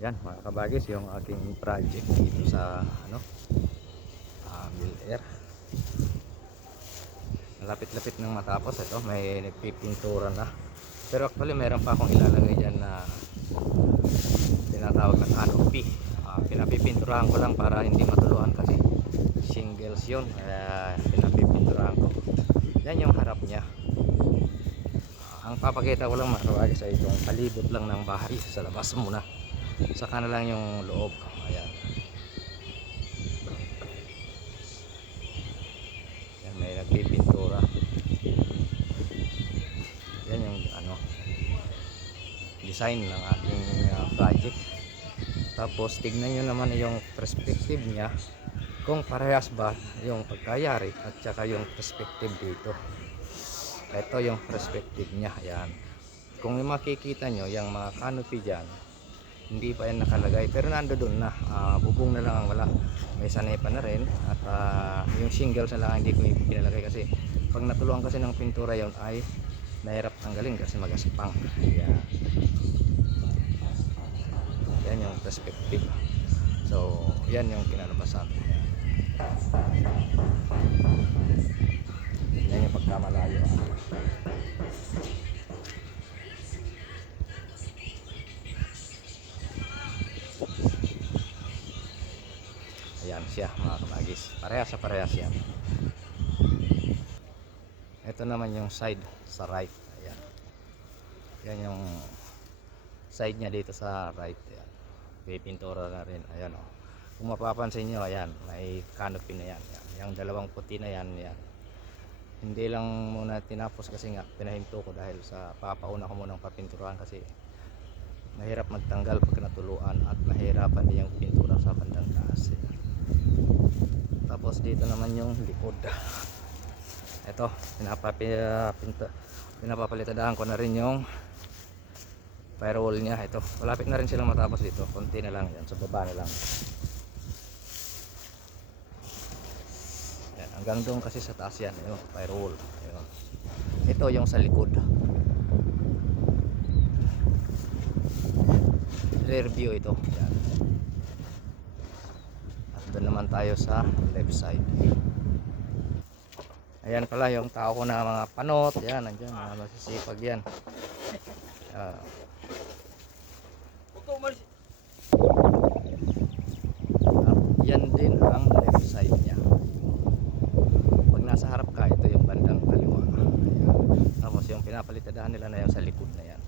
Yan mga kabagis, yung aking project dito sa Mil Air. Lapit-lapit nang matapos. Ito may nagpipintura na, pero actually meron pa akong ilalagay dyan na tinatawag na canopy. Pinapipinturahan ko lang para hindi matuluan kasi shingles yun, kaya pinapipinturahan ko. Yan yung harap nya. Ang papakita ko lang mga kabagis ay itong palibot lang ng bahay sa labas muna, saka na lang yung loob. Ayan, yan may nagpipintura. Yan yung design ng ating project. Tapos tignan nyo naman yung perspective nya, kung parehas ba yung pagkayari at saka yung perspective dito. Ito yung perspective nya. Ayan, kung makikita nyo yung mga canopy dyan, hindi pa yan nakalagay, pero nando doon na. Bubong na lang ang wala, may sanepa na rin, at yung shingles na lang hindi ko pinalagay kasi pag natuluan kasi ng pintura yon ay nahirap tanggalin kasi magaspang. Yan, yan yung perspective. So yan yung kinalabasan. Yan yung pagkamalayo. Ayan siya mga kabagis, parehas yan. Ito naman yung side sa right. Ayan, yan yung side nya dito sa right. Ayan, may pintura na rin. Ayan, oh. Kung mapapansin nyo, ayan, may canopy na yan. Ayan, yung dalawang puti na yan, yan. Hindi lang muna tinapos kasi nga pinahinto ko dahil sa papauna ko munang papinturahan kasi mahirap magtanggal pag natuluan at mahirapan din yung pintura sa bandang taas. Ayan. Tapos dito naman yung likod. Ito, pinapapalitadahan ko na rin yung firewall nya. Ito, malapit na rin silang matapos dito. Konti na lang yan, sa baba na lang. Yan, hanggang doon kasi sa taas yan, yung firewall. Yan. Ito yung sa likod. Rear view ito. Yan. At doon naman tayo sa left side. Ayan pala yung tao ko na mga panot. Yan, nandiyan, mga masisipag yan. Yan din ang left side nya. Pag nasa harap ka, ito yung bandang kaliwa. Ayan. Tapos yung pinapalitadahan nila na yung sa likod na yan.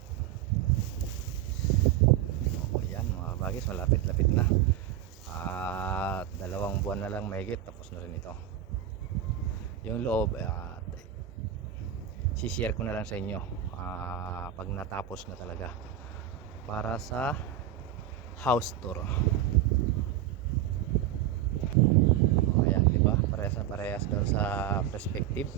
Yan mga bagis, malapit-lapit na. At 2 buwan na lang mahigit, tapos na rin ito. Yung loob share ko na lang sa inyo pag natapos na talaga, para sa house tour. Ayan, diba? Parehas daw sa perspective.